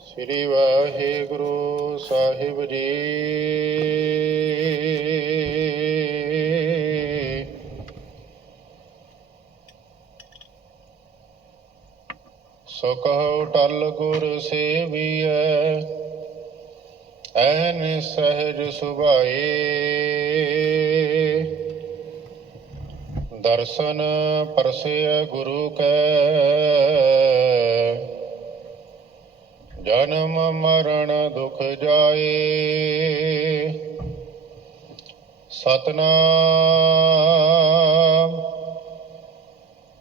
ਸ੍ਰੀ ਵਾਹਿਗੁਰੂ ਸਾਹਿਬ ਜੀ। ਸੋ ਟਲ ਗੁਰ ਸੇਵੀਐ ਐਨ ਸਹਿਜ ਸੁਭਾਏ। ਦਰਸ਼ਨ ਪਰਸੇ ਗੁਰੂ ਕੈ। ਜਨਮ ਮਰਨ ਦੁਖ ਜਾਏ। ਸਤਨਾਮ।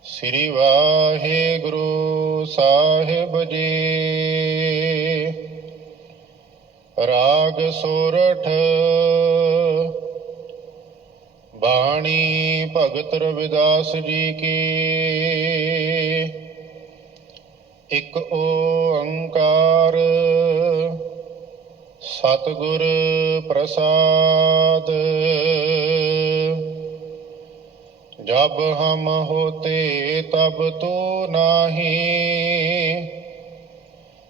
ਸ੍ਰੀ ਵਾਹਿਗੁਰੂ ਸਾਹਿਬ ਜੀ। ਰਾਗ ਸੋਰਠ ਬਾਣੀ ਭਗਤ ਰਵਿਦਾਸ ਜੀ ਕੀ। ਇੱਕ ਓੰਕਾਰ ਸਤਿਗੁਰ ਪ੍ਰਸਾਦ। ਜਬ ਹਮ ਹੋਤੇ ਤਬ ਤੂ ਨਾਹੀ।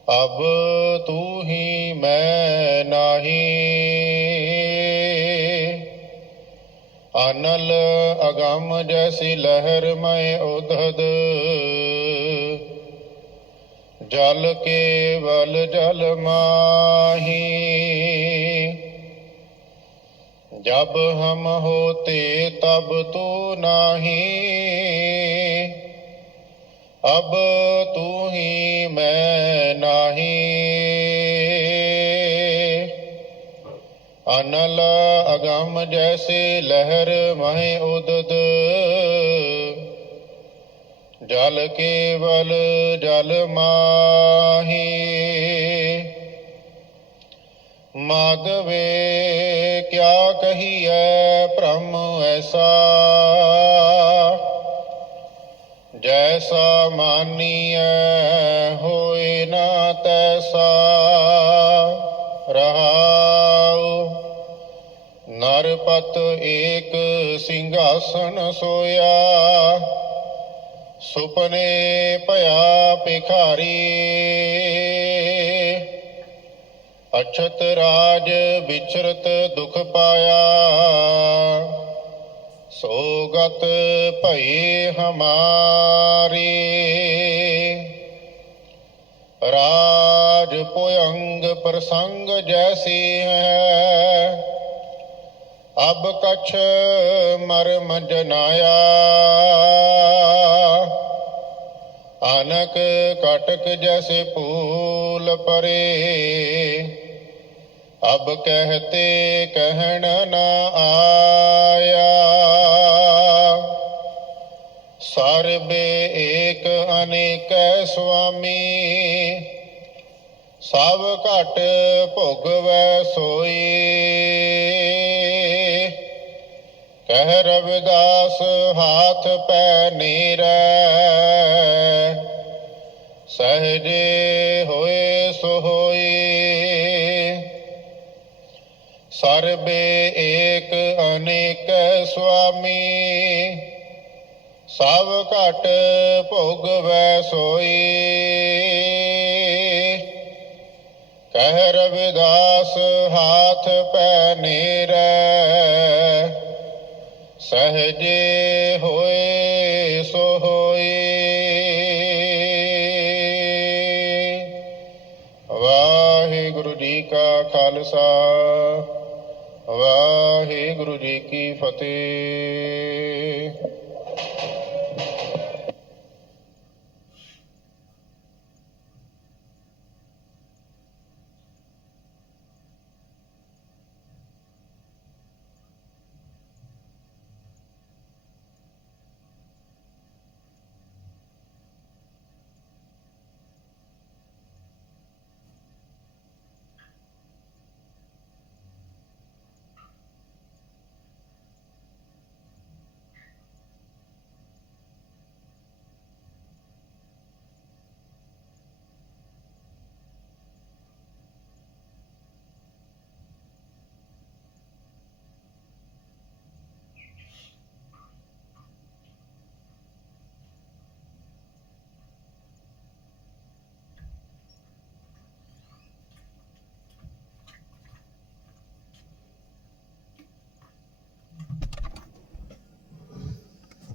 ਅਬ ਤੂ ਹੀ ਮੈਂ ਨਾਹੀ। ਅਨਲ ਅਗੰਮ ਜੈਸੀ ਲਹਿਰ ਮੈਂ ਉਧਦ। ਜਲ ਕੇ ਵਲ ਜਲ ਮਾਹੀ। ਜਬ ਹਮ ਹੋਤੇ ਤਬ ਤੂ ਨਾਹੀ। ਅਬ ਤੂੰ ਹੀ ਮੈਂ ਨਾਹੀ। ਅਨਲ ਗਮ ਜੈਸੇ ਲਹਿਰ ਮਹਿ ਉਦਦ। ਜਲ ਕੇਵਲ ਜਲ ਮਾਹੀ। ਮਾਗਵੇ ਕਿਆ ਕਹੀਐ ਭ੍ਰਮ ਐਸਾ। ਜੈਸਾ ਮਾਨੀਐ ਹੋਏ ਨਾ ਤੈਸਾ। ਰਹਾ ਪਤ ਏਕ ਸਿੰਘਾਸਨ ਸੋਇਆ। ਸੁਪਨੇ ਭਇਆ ਭਿਖਾਰੀ। ਅਛਤ ਰਾਜ ਵਿਚਰਤ ਦੁਖ ਪਾਇਆ। ਸੋਗਤ ਭਈ ਹਮਾਰੀ। ਰਾਜ ਪੁਯੰਗ ਪ੍ਰਸੰਗ ਜੈਸੀ ਹੈ। ਅਬ ਕਛ ਮਰਮ ਜਨਾਇਆ। ਅਨਕ ਕਟਕ ਜੈਸੇ ਫੂਲ ਪਰੇ। ਅਬ ਕਹਤੇ ਕਹਿਣ ਨਾ ਆਇਆ। ਸਰਬੇ ਏਕ ਅਨੇਕੈ ਸੁਆਮੀ। ਸਭ ਘਟ ਭੋਗਵੈ ਸੋਈ। ਕਹਿ ਰਵਿਦਾਸ, ਹਾਥ ਪੈ ਨੀਰੈ। ਸਹਜੇ ਹੋਏ ਸੋ ਹੋਈ ਸਰਬੇ ਏਕ ਅਨੇਕ ਸੁਆਮੀ। ਸਭ ਘਟ ਭੋਗਵੈ ਸੋਈ। ਕਹਿ ਰਵਿਦਾਸ, ਹਾਥ ਪੈ ਨੀਰੈ। ਸਹਜੇ ਹੋਏ ਸੋ ਹੋਏ। ਵਾਹਿਗੁਰੂ ਜੀ ਕਾ ਖਾਲਸਾ ਵਾਹਿਗੁਰੂ ਜੀ ਕੀ ਫਤਿਹ।